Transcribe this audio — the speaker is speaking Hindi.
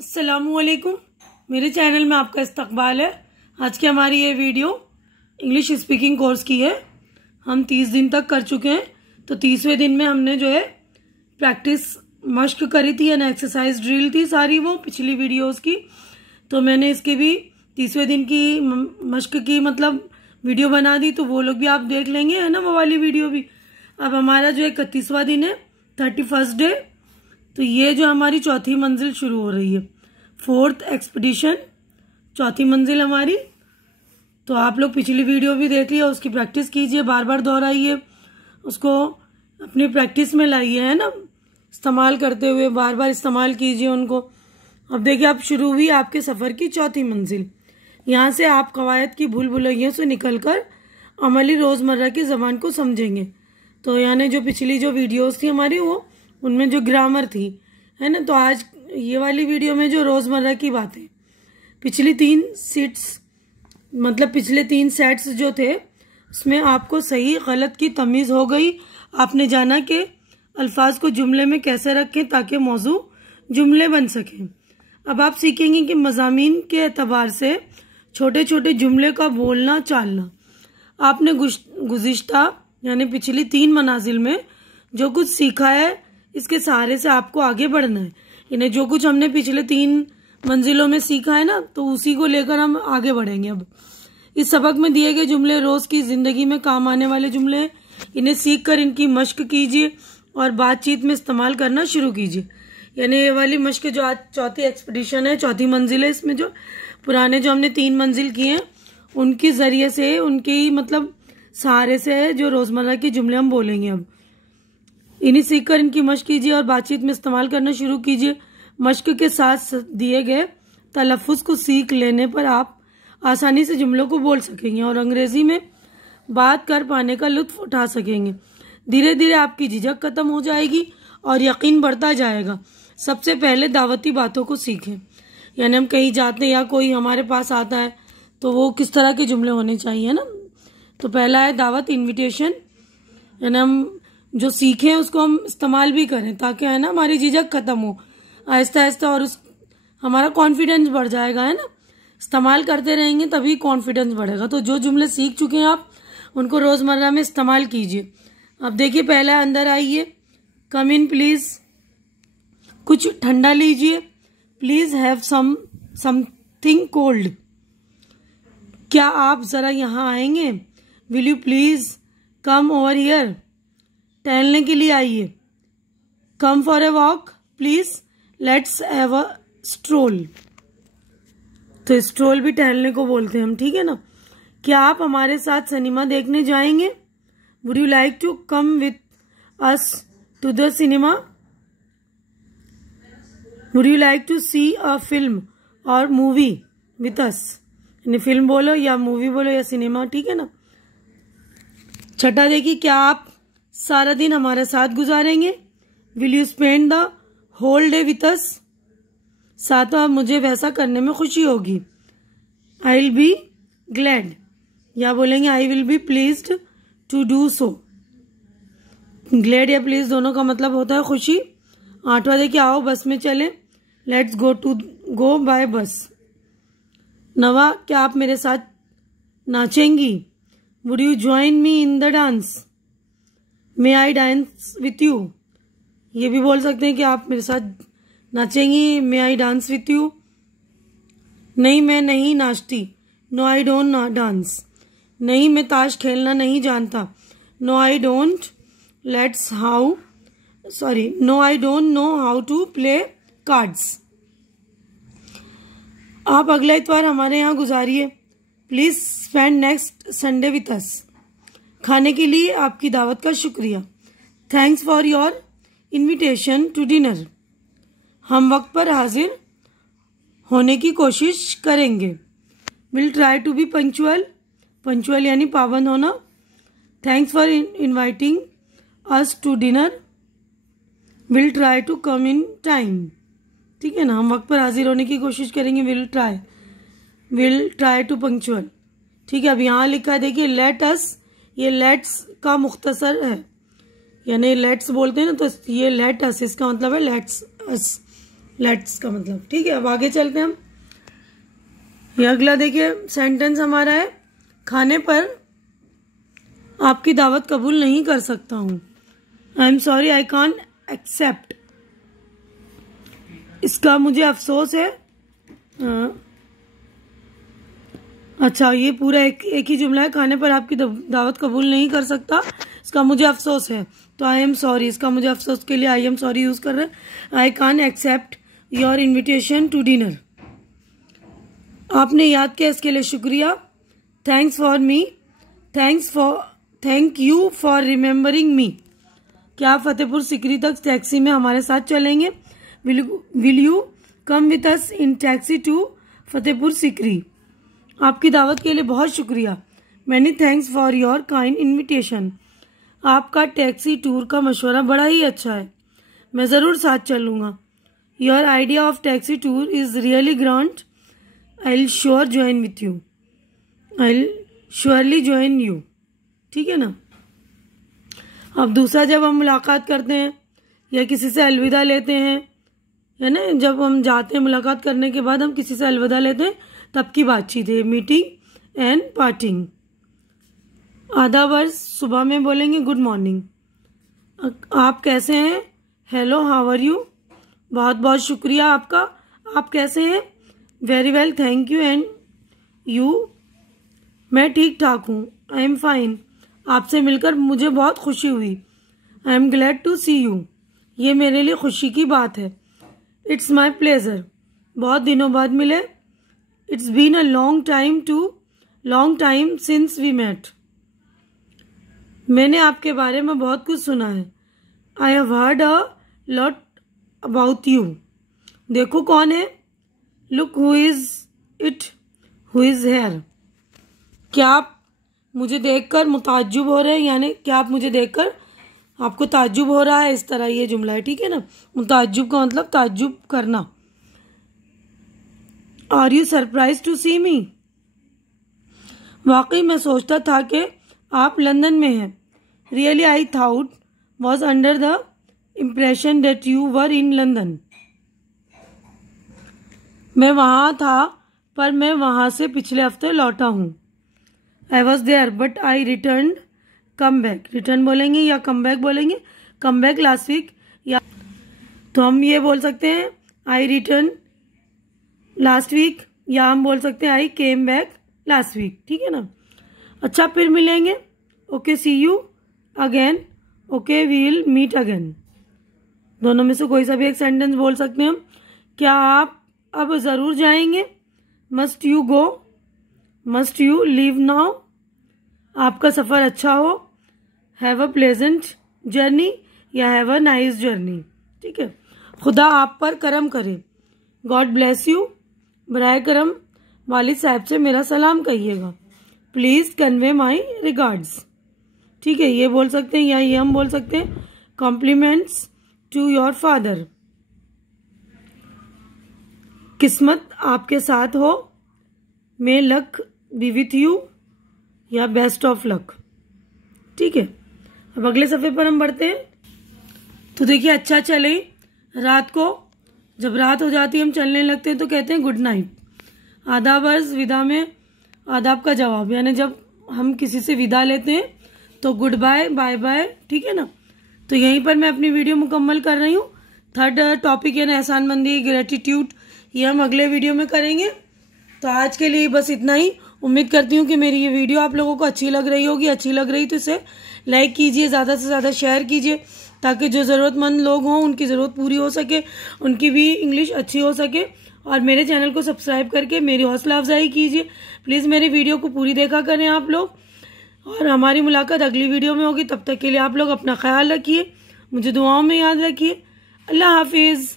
अस्सलामुअलैकुम, मेरे चैनल में आपका इस्तकबाल है। आज की हमारी ये वीडियो इंग्लिश स्पीकिंग कोर्स की है। हम 30 दिन तक कर चुके हैं। तो 30वें दिन में हमने जो है प्रैक्टिस मश्क करी थी, यानी एक्सरसाइज ड्रिल थी सारी वो पिछली वीडियोस की। तो मैंने इसके भी 30वें दिन की मश्क की मतलब वीडियो बना दी, तो वो लोग भी आप देख लेंगे, है ना, वो वाली वीडियो भी। अब हमारा जो 31वां दिन है, 31st डे। तो ये जो हमारी चौथी मंजिल शुरू हो रही है, 4th एक्सपीडिशन, चौथी मंजिल हमारी। तो आप लोग पिछली वीडियो भी देख लिया, उसकी प्रैक्टिस कीजिए, बार बार दोहराइए, उसको अपनी प्रैक्टिस में लाइए, है ना, इस्तेमाल करते हुए बार बार इस्तेमाल कीजिए उनको। अब देखिए, अब शुरू हुई आपके सफ़र की चौथी मंजिल। यहाँ से आप कवायद की भूल भुलैयों से निकलकर अमली रोज़मर्रा की ज़बान को समझेंगे। तो यानी जो पिछली जो वीडियोस थी हमारी, वो उनमें जो ग्रामर थी, है ना, तो आज ये वाली वीडियो में जो रोज़मर्रा की बातें, पिछले 3 सेट्स जो थे, उसमें आपको सही गलत की तमीज़ हो गई। आपने जाना कि अल्फाज को जुमले में कैसे रखें ताकि मौजू जुमले बन सकें। अब आप सीखेंगे कि मज़ामीन के एतबार से छोटे छोटे जुमले का बोलना चालना। आपने गुज़िश्ता यानी पिछली 3 मनाजिल में जो कुछ सीखा है, इसके सहारे से आपको आगे बढ़ना है। इन्हें जो कुछ हमने पिछले 3 मंजिलों में सीखा है ना, तो उसी को लेकर हम आगे बढ़ेंगे। अब इस सबक में दिए गए जुमले रोज की जिंदगी में काम आने वाले जुमले हैं। इन्हें सीख कर इनकी मश्क कीजिए और बातचीत में इस्तेमाल करना शुरू कीजिए। यानी ये वाली मश्क जो आज चौथी एक्सपीडिशन है, चौथी मंजिल है, इसमें जो पुराने जो हमने 3 मंजिल किए हैं, उनके जरिए से, उनके ही मतलब सहारे से है जो रोजमर्रा के जुमले हम बोलेंगे। अब इन्हें सीखकर इनकी मश्क कीजिए और बातचीत में इस्तेमाल करना शुरू कीजिए। मश्क के साथ दिए गए तलफ़ुज़ को सीख लेने पर आप आसानी से जुमलों को बोल सकेंगे और अंग्रेजी में बात कर पाने का लुत्फ उठा सकेंगे। धीरे धीरे आपकी झिझक खत्म हो जाएगी और यकीन बढ़ता जाएगा। सबसे पहले दावती बातों को सीखें। यानी हम कहीं जाते हैं या कोई हमारे पास आता है, तो वो किस तरह के जुमले होने चाहिए ना। तो पहला है दावत, इन्विटेशन। यानी हम जो सीखें उसको हम इस्तेमाल भी करें, ताकि है ना हमारी झिझक खत्म हो आहिस्ता आहिस्ता, और हमारा कॉन्फिडेंस बढ़ जाएगा, है ना। इस्तेमाल करते रहेंगे तभी कॉन्फिडेंस बढ़ेगा। तो जो जुमले सीख चुके हैं आप, उनको रोज़मर्रा में इस्तेमाल कीजिए। अब देखिए, पहला है अंदर आइए, कम इन प्लीज़, कुछ ठंडा लीजिए, प्लीज़ हैव समथिंग कोल्ड, क्या आप ज़रा यहाँ आएंगे, will you please come over here, टहलने के लिए आइए, come for a walk, please let's have a stroll. तो स्ट्रोल भी टहलने को बोलते हैं हम, ठीक है ना। क्या आप हमारे साथ सिनेमा देखने जाएंगे, would you like to come with us to the cinema, would you like to see a film or movie with us. यानी फिल्म बोलो या मूवी बोलो या सिनेमा, ठीक है ना। छठा देखिए, क्या आप सारा दिन हमारे साथ गुजारेंगे, will you spend the whole day with us. सातवां, मुझे वैसा करने में खुशी होगी, आई विल बी ग्लैड, या बोलेंगे I will be pleased to do so. Glad या प्लीज दोनों का मतलब होता है खुशी। 8वां देखिए, आओ बस में चलें, लेट्स गो बाय बस। 9वां, क्या आप मेरे साथ नाचेंगी, would you join me in the dance, may I dance with you. ये भी बोल सकते हैं कि आप मेरे साथ नाचेंगी, may I dance with you. नहीं, मैं नहीं नाचती, नो आई डोंट डांस। नहीं, मैं ताश खेलना नहीं जानता, no I don't know how to play cards. आप अगला इतवार हमारे यहाँ गुजारिए, please spend next Sunday with us. खाने के लिए आपकी दावत का शुक्रिया, thanks for your invitation to dinner. हम वक्त पर हाजिर होने की कोशिश करेंगे, will try to be punctual, punctual यानी पाबंद होना। Thanks for inviting us to dinner, will try to come in time, ठीक है ना। हम वक्त पर हाजिर होने की कोशिश करेंगे, विल ट्राई टू पंक्चुअल, ठीक है। अब यहाँ लिखा है देखिए, लेट अस, ये लेट्स का मुख्तसर है, यानी लेट्स बोलते हैं ना, तो ये लेट अस, इसका मतलब है लेट्स अस, लेट्स का मतलब, ठीक है। अब आगे चलते हैं हम। ये अगला देखिए सेंटेंस हमारा है, खाने पर आपकी दावत कबूल नहीं कर सकता हूं। I am sorry I can't accept. इसका मुझे अफसोस है। अच्छा, ये पूरा एक ही जुमला है, खाने पर आपकी दावत कबूल नहीं कर सकता, इसका मुझे अफसोस है। तो आई एम सॉरी, इसका मुझे अफसोस के लिए आई एम सॉरी यूज कर रहे हैं। I can't accept your invitation to dinner. आपने याद किया, इसके लिए शुक्रिया। Thanks for me, thank you for remembering me. क्या आप फतेहपुर सिकरी तक टैक्सी में हमारे साथ चलेंगे? Will you come with us in taxi to Fatehpur Sikri. आपकी दावत के लिए बहुत शुक्रिया। Many thanks for your kind invitation. आपका टैक्सी टूर का मशवरा बड़ा ही अच्छा है, मैं ज़रूर साथ चलूँगा। Your idea of taxi tour is really grand. I will sure join with you. I will surely join you. ठीक है ना। अब दूसरा, जब हम मुलाकात करते हैं या किसी से अलविदा लेते हैं, है ना, जब हम जाते हैं मुलाकात करने के बाद हम किसी से अलविदा लेते हैं, तब की बातचीत है मीटिंग एंड पार्टिंग। आधा वर्ष सुबह में बोलेंगे गुड मॉर्निंग। आप कैसे हैं? Hello, how are you? बहुत बहुत शुक्रिया आपका। आप कैसे हैं? Very well, thank you. And you? मैं ठीक ठाक हूँ। I am fine. आपसे मिलकर मुझे बहुत खुशी हुई। I am glad to see you. ये मेरे लिए खुशी की बात है। It's my pleasure. बहुत दिनों बाद मिले। It's been a long time since we met. मैंने आपके बारे में बहुत कुछ सुना है। I have heard a lot about you. देखो कौन है। Look who is it who is here. क्या आप मुझे देखकर मुताज्जुब हो रहे हैं, यानी क्या आप मुझे देखकर आपको ताज्जुब हो रहा है, इस तरह ये जुमला है, ठीक है ना। मुताज्जुब का मतलब ताज्जुब करना। आर यू सरप्राइज टू सी मी। वाकई मैं सोचता था कि आप लंदन में हैं। Really I thought was under the impression that you were in London. मैं वहां था, पर मैं वहां से पिछले हफ्ते लौटा हूँ। I was there but I return come back. Return बोलेंगे या कम बैक बोलेंगे? Come back last week. या तो हम ये बोल सकते हैं आई रिटर्न लास्ट वीक, या हम बोल सकते हैं I came back last week, ठीक है ना। अच्छा, फिर मिलेंगे। Okay, see you again. Okay, we will meet again. दोनों में से कोई सा भी एक सेंटेंस बोल सकते हैं हम। क्या आप अब जरूर जाएंगे? Must you go. Must you leave now. आपका सफर अच्छा हो। हैव अ प्लेजेंट जर्नी या हैव अ नाइस जर्नी, ठीक है। खुदा आप पर करम करे। God bless you. बराए करम वालिद साहब से मेरा सलाम कहिएगा। प्लीज कन्वे माई रिगार्ड्स, ठीक है। ये बोल सकते हैं, या ये हम बोल सकते हैं कॉम्प्लीमेंट्स टू योर फादर। किस्मत आपके साथ हो। मे लक बी विथ यू, या बेस्ट ऑफ लक, ठीक है। अब अगले सफ़े पर हम बढ़ते हैं। तो देखिए, अच्छा चले। रात को जब रात हो जाती है, हम चलने लगते हैं, तो कहते हैं गुड नाइट। आदाब अर्ज विदा में आदाब का जवाब, यानी जब हम किसी से विदा लेते हैं तो गुड बाय, बाय बाय, ठीक है ना। तो यहीं पर मैं अपनी वीडियो मुकम्मल कर रही हूँ। थर्ड टॉपिक है ना एहसानमंदी, ग्रेटिट्यूड, ये हम अगले वीडियो में करेंगे। तो आज के लिए बस इतना ही। उम्मीद करती हूँ कि मेरी ये वीडियो आप लोगों को अच्छी लग रही होगी। अच्छी लग रही तो इसे लाइक कीजिए, ज़्यादा से ज़्यादा शेयर कीजिए, ताकि जो ज़रूरतमंद लोग हों उनकी ज़रूरत पूरी हो सके, उनकी भी इंग्लिश अच्छी हो सके। और मेरे चैनल को सब्सक्राइब करके मेरी हौसला अफजाई कीजिए। प्लीज़ मेरी वीडियो को पूरी देखा करें आप लोग। और हमारी मुलाकात अगली वीडियो में होगी। तब तक के लिए आप लोग अपना ख्याल रखिए, मुझे दुआओं में याद रखिए। अल्लाह हाफिज़।